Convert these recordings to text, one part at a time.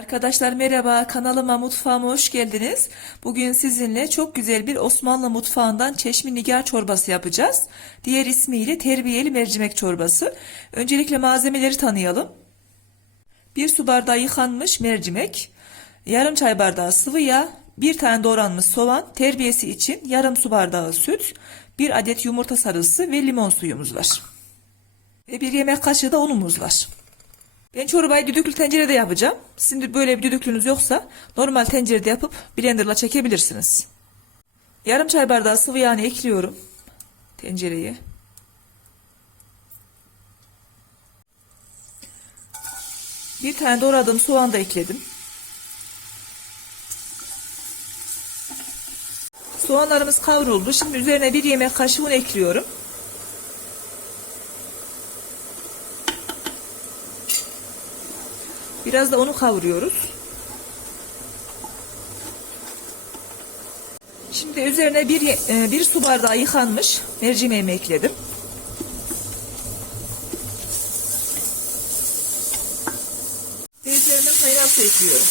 Arkadaşlar merhaba kanalıma mutfağıma hoş geldiniz. Bugün sizinle çok güzel bir Osmanlı mutfağından çeşmi nigar çorbası yapacağız. Diğer ismiyle terbiyeli mercimek çorbası. Öncelikle malzemeleri tanıyalım. 1 su bardağı yıkanmış mercimek, yarım çay bardağı sıvı yağ, bir tane doğranmış soğan, terbiyesi için yarım su bardağı süt, bir adet yumurta sarısı ve limon suyumuz var. Ve bir yemek kaşığı da unumuz var. Ben çorbayı düdüklü tencerede yapacağım. De böyle bir düdüklünüz yoksa normal tencerede yapıp blenderla çekebilirsiniz. Yarım çay bardağı sıvı yağını ekliyorum tencereye. Bir tane doğradığım soğan da ekledim. Soğanlarımız kavruldu. Şimdi üzerine bir yemek kaşığı un ekliyorum. Biraz da onu kavuruyoruz. Şimdi üzerine bir, e, bir su bardağı yıkanmış mercimeğimi ekledim. Ve üzerine kaynar su ekliyorum.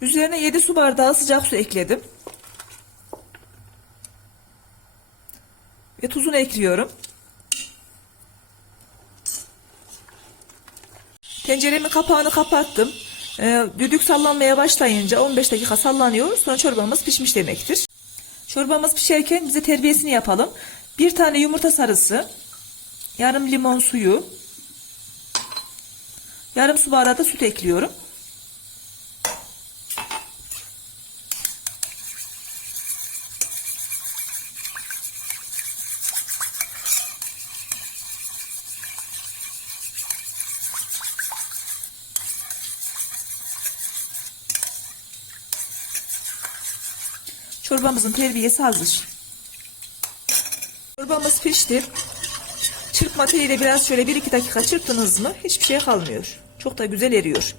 Üzerine 7 su bardağı sıcak su ekledim. Ve tuzunu ekliyorum. Tenceremin kapağını kapattım. Ee, düdük sallanmaya başlayınca 15 dakika sallanıyor. Sonra çorbamız pişmiş demektir. Çorbamız pişerken bize terbiyesini yapalım. Bir tane yumurta sarısı, yarım limon suyu, yarım su bardağı da süt ekliyorum. Çorbamızın terbiyesi hazır. Çorbamız pişti. Çırpma teliyle biraz şöyle 1-2 dakika çırptınız mı hiçbir şey kalmıyor. Çok da güzel eriyor.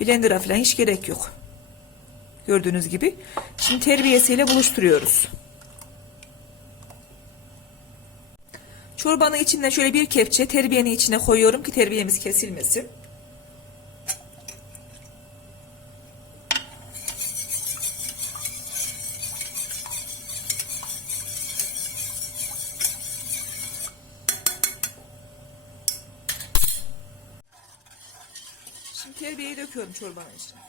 Blender'a falan hiç gerek yok. Gördüğünüz gibi. Şimdi terbiyesiyle buluşturuyoruz. Çorbanın içinden şöyle bir kepçe terbiyenin içine koyuyorum ki terbiyemiz kesilmesin. Terbiyeyi döküyorum çorbanın içine.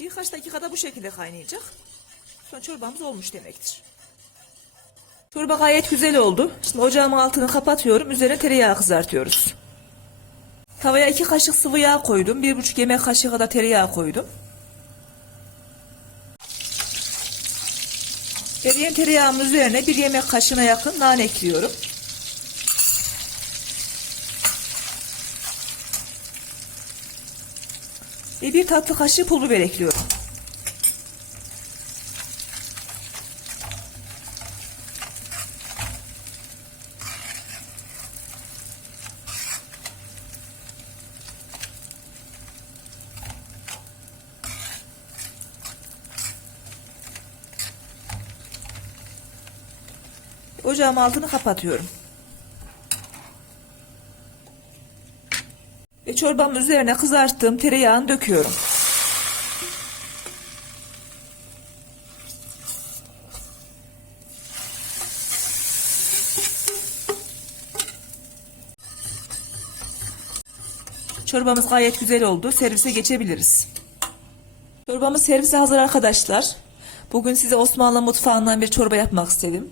Birkaç dakikada bu şekilde kaynayacak. Sonra çorbamız olmuş demektir. Çorba gayet güzel oldu. Şimdi ocağımın altını kapatıyorum. Üzerine tereyağı kızartıyoruz. Tavaya iki kaşık sıvı yağ koydum. Bir buçuk yemek kaşığı kadar tereyağı koydum. Eriyen tereyağımın üzerine bir yemek kaşığına yakın nane ekliyorum. Ve bir tatlı kaşığı pul biber ekliyorum. Ocağın altını kapatıyorum. Ve çorbamın üzerine kızarttığım tereyağını döküyorum. Çorbamız gayet güzel oldu. Servise geçebiliriz. Çorbamız servise hazır arkadaşlar. Bugün size Osmanlı mutfağından bir çorba yapmak istedim.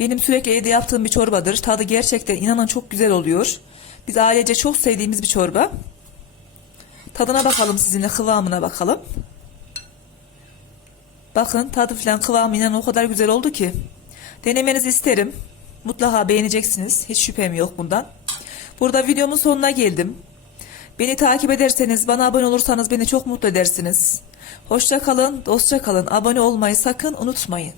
Benim sürekli evde yaptığım bir çorbadır. Tadı gerçekten inanın çok güzel oluyor. Biz ailece çok sevdiğimiz bir çorba. Tadına bakalım sizinle kıvamına bakalım. Bakın tadı falan kıvamı inanın o kadar güzel oldu ki. Denemenizi isterim. Mutlaka beğeneceksiniz. Hiç şüphem yok bundan. Burada videomun sonuna geldim. Beni takip ederseniz, bana abone olursanız beni çok mutlu edersiniz. Hoşça kalın, dostça kalın. Abone olmayı sakın unutmayın.